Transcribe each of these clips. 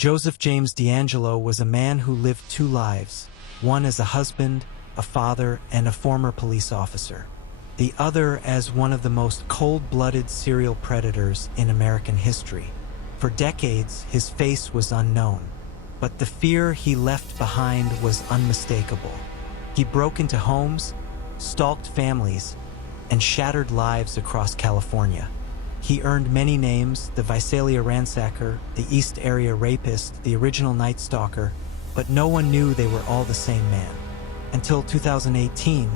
Joseph James DeAngelo was a man who lived two lives, one as a husband, a father, and a former police officer. The other as one of the most cold-blooded serial predators in American history. For decades, his face was unknown, but the fear he left behind was unmistakable. He broke into homes, stalked families, and shattered lives across California. He earned many names: the Visalia Ransacker, the East Area Rapist, the original Night Stalker, but no one knew they were all the same man. Until 2018,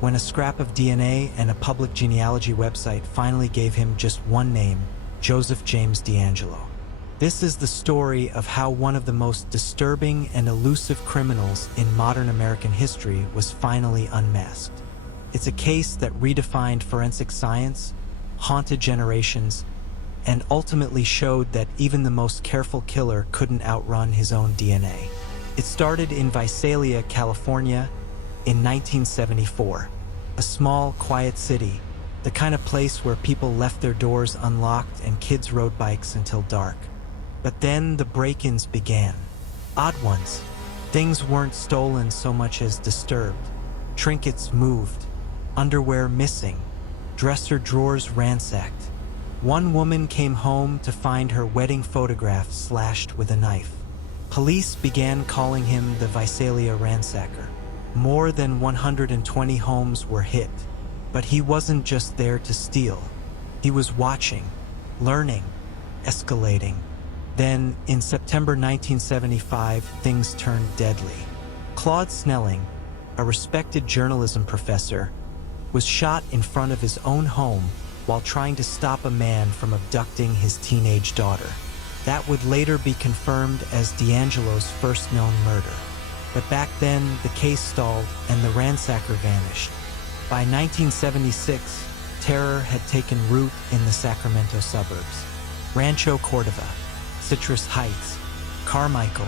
when a scrap of DNA and a public genealogy website finally gave him just one name: Joseph James DeAngelo. This is the story of how one of the most disturbing and elusive criminals in modern American history was finally unmasked. It's a case that redefined forensic science, haunted generations, and ultimately showed that even the most careful killer couldn't outrun his own DNA. It started in Visalia, California, in 1974. A small, quiet city, the kind of place where people left their doors unlocked and kids rode bikes until dark. But then the break-ins began. Odd ones. Things weren't stolen so much as disturbed. Trinkets moved, underwear missing, dresser drawers ransacked. One woman came home to find her wedding photograph slashed with a knife. Police began calling him the Visalia Ransacker. More than 120 homes were hit, but he wasn't just there to steal. He was watching, learning, escalating. Then, in September 1975, things turned deadly. Claude Snelling, a respected journalism professor, was shot in front of his own home while trying to stop a man from abducting his teenage daughter. That would later be confirmed as DeAngelo's first known murder. But back then, the case stalled and the ransacker vanished. By 1976, terror had taken root in the Sacramento suburbs. Rancho Cordova, Citrus Heights, Carmichael.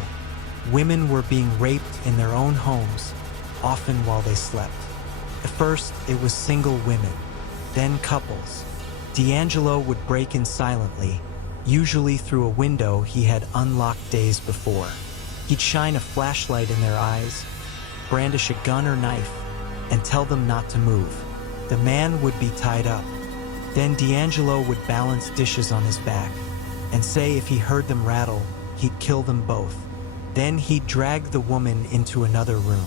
Women were being raped in their own homes, often while they slept. At first, it was single women, then couples. DeAngelo would break in silently, usually through a window he had unlocked days before. He'd shine a flashlight in their eyes, brandish a gun or knife, and tell them not to move. The man would be tied up. Then DeAngelo would balance dishes on his back and say if he heard them rattle, he'd kill them both. Then he'd drag the woman into another room.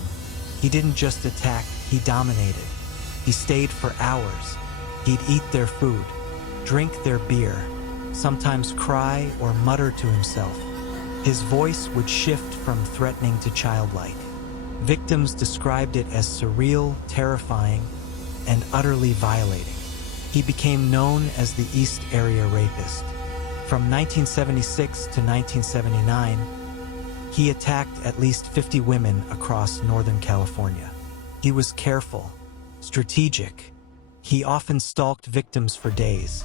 He didn't just attack, he dominated. He stayed for hours. He'd eat their food, drink their beer, sometimes cry or mutter to himself. His voice would shift from threatening to childlike. Victims described it as surreal, terrifying, and utterly violating. He became known as the East Area Rapist. From 1976 to 1979, he attacked at least 50 women across Northern California. He was careful, strategic. He often stalked victims for days,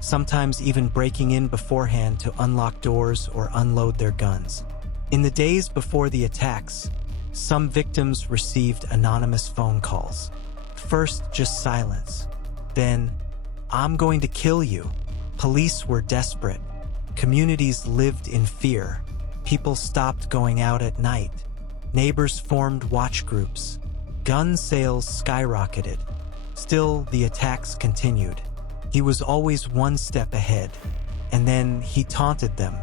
sometimes even breaking in beforehand to unlock doors or unload their guns. In the days before the attacks, some victims received anonymous phone calls. First, just silence. Then, "I'm going to kill you." Police were desperate. Communities lived in fear. People stopped going out at night. Neighbors formed watch groups. Gun sales skyrocketed. Still, the attacks continued. He was always one step ahead. And then he taunted them.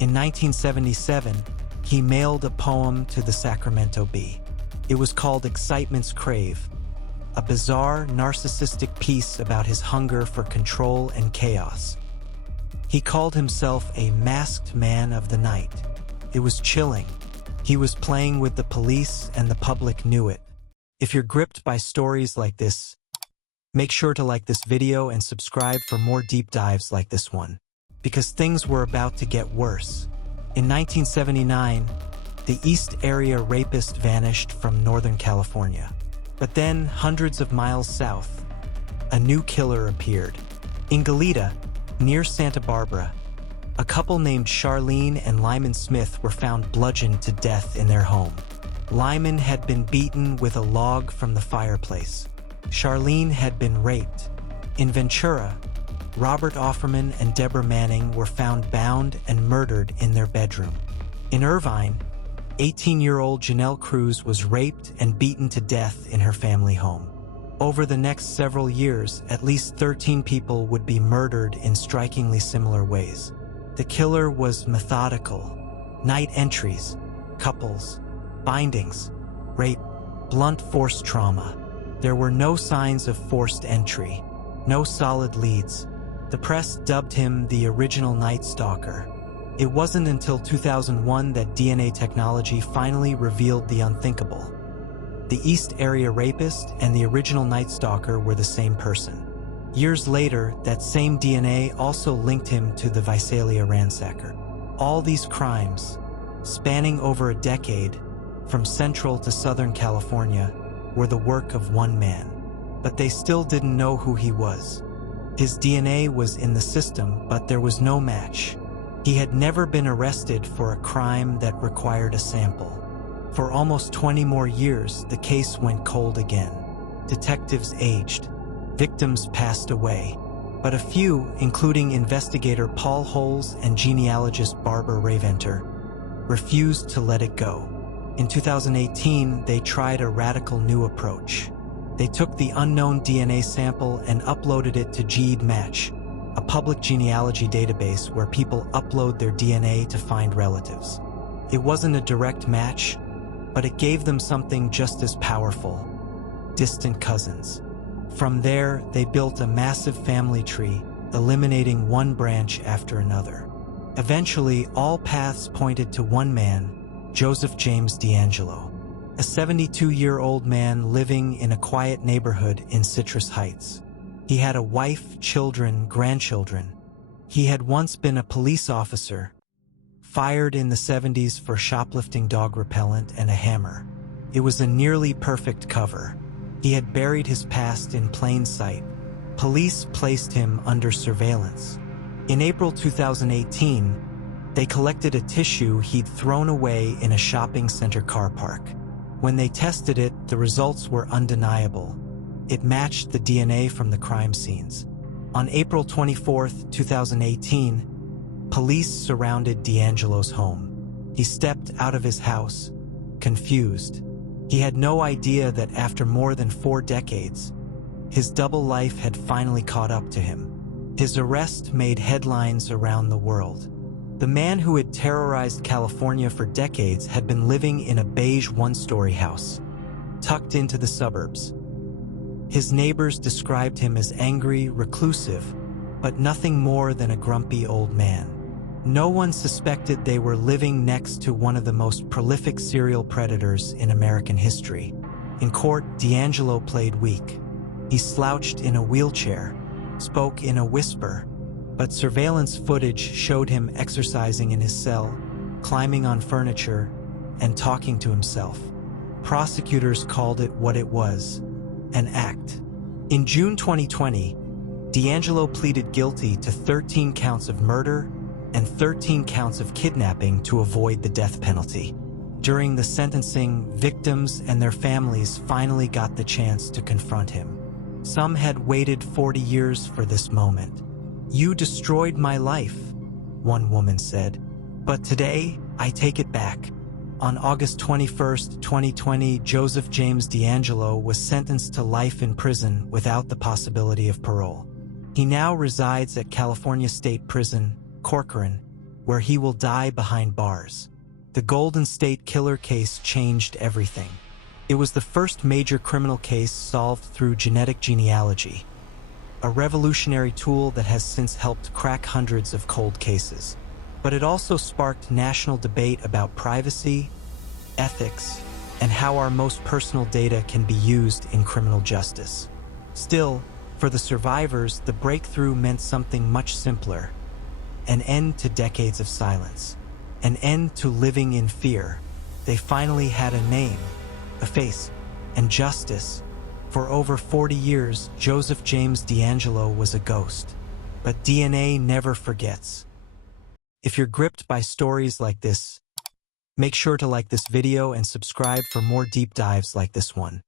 In 1977, he mailed a poem to the Sacramento Bee. It was called Excitement's Crave, a bizarre, narcissistic piece about his hunger for control and chaos. He called himself a masked man of the night. It was chilling. He was playing with the police, and the public knew it. If you're gripped by stories like this, make sure to like this video and subscribe for more deep dives like this one, because things were about to get worse. In 1979, the East Area Rapist vanished from Northern California. But then, hundreds of miles south, a new killer appeared. In Goleta, near Santa Barbara, a couple named Charlene and Lyman Smith were found bludgeoned to death in their home. Lyman had been beaten with a log from the fireplace. Charlene had been raped. In Ventura, Robert Offerman and Deborah Manning were found bound and murdered in their bedroom. In Irvine, 18-year-old Janelle Cruz was raped and beaten to death in her family home. Over the next several years, at least 13 people would be murdered in strikingly similar ways. The killer was methodical. Night entries, couples, bindings, rape, blunt force trauma. There were no signs of forced entry, no solid leads. The press dubbed him the original Night Stalker. It wasn't until 2001 that DNA technology finally revealed the unthinkable. The East Area Rapist and the original Night Stalker were the same person. Years later, that same DNA also linked him to the Visalia Ransacker. All these crimes, spanning over a decade, from Central to Southern California, were the work of one man. But they still didn't know who he was. His DNA was in the system, but there was no match. He had never been arrested for a crime that required a sample. For almost 20 more years, the case went cold again. Detectives aged. Victims passed away. But a few, including investigator Paul Holes and genealogist Barbara Raventer, refused to let it go. In 2018, they tried a radical new approach. They took the unknown DNA sample and uploaded it to GEDmatch, a public genealogy database where people upload their DNA to find relatives. It wasn't a direct match, but it gave them something just as powerful: distant cousins. From there, they built a massive family tree, eliminating one branch after another. Eventually, all paths pointed to one man, Joseph James DeAngelo, a 72-year-old man living in a quiet neighborhood in Citrus Heights. He had a wife, children, grandchildren. He had once been a police officer, fired in the 70s for shoplifting dog repellent and a hammer. It was a nearly perfect cover. He had buried his past in plain sight. Police placed him under surveillance. In April 2018, they collected a tissue he'd thrown away in a shopping center car park. When they tested it, the results were undeniable. It matched the DNA from the crime scenes. On April 24, 2018, police surrounded DeAngelo's home. He stepped out of his house, confused. He had no idea that after more than 4 decades, his double life had finally caught up to him. His arrest made headlines around the world. The man who had terrorized California for decades had been living in a beige one-story house, tucked into the suburbs. His neighbors described him as angry, reclusive, but nothing more than a grumpy old man. No one suspected they were living next to one of the most prolific serial predators in American history. In court, DeAngelo played weak. He slouched in a wheelchair, spoke in a whisper, but surveillance footage showed him exercising in his cell, climbing on furniture, and talking to himself. Prosecutors called it what it was: an act. In June 2020, DeAngelo pleaded guilty to 13 counts of murder and 13 counts of kidnapping to avoid the death penalty. During the sentencing, victims and their families finally got the chance to confront him. Some had waited 40 years for this moment. "You destroyed my life," one woman said, "but today I take it back." On August 21, 2020, Joseph James DeAngelo was sentenced to life in prison without the possibility of parole. He now resides at California State Prison, Corcoran, where he will die behind bars. The Golden State Killer case changed everything. It was the first major criminal case solved through genetic genealogy, a revolutionary tool that has since helped crack hundreds of cold cases. But it also sparked national debate about privacy, ethics, and how our most personal data can be used in criminal justice. Still, for the survivors, the breakthrough meant something much simpler: an end to decades of silence, an end to living in fear. They finally had a name, a face, and justice. For over 40 years, Joseph James DeAngelo was a ghost. But DNA never forgets. If you're gripped by stories like this, make sure to like this video and subscribe for more deep dives like this one.